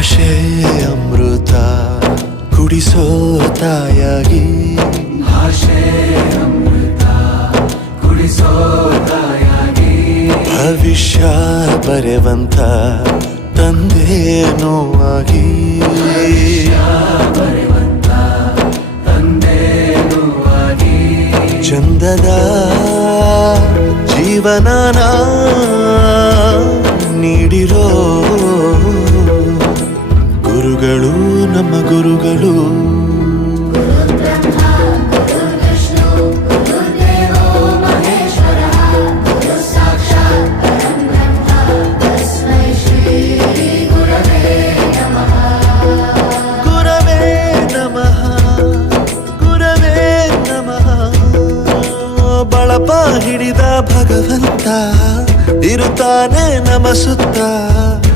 ಭಾಷೆ ಅಮೃತ ಕುಡಿಸೋ ತಾಯಾಗಿ, ಭಾಷೆ ಅಮೃತ ಕುಡಿಸೋ ತಾಯಾಗಿ, ಭವಿಷ್ಯ ಬರೆವಂತ ತಂದೇನೋ ಆಗಿ, ಬರೆವಂತ ತಂದೇನೂ ಆಗಿ, ಚಂದದ ಜೀವನನ ನೀಡಿರೋ ಗುರುಗಳು ನಮ್ಮ ಗುರುಗಳು. ಬಳಪ ಹಿಡಿದ ಭಗವಂತ ಇರುತ್ತಾನೆ ನಮ ಸುತ್ತ.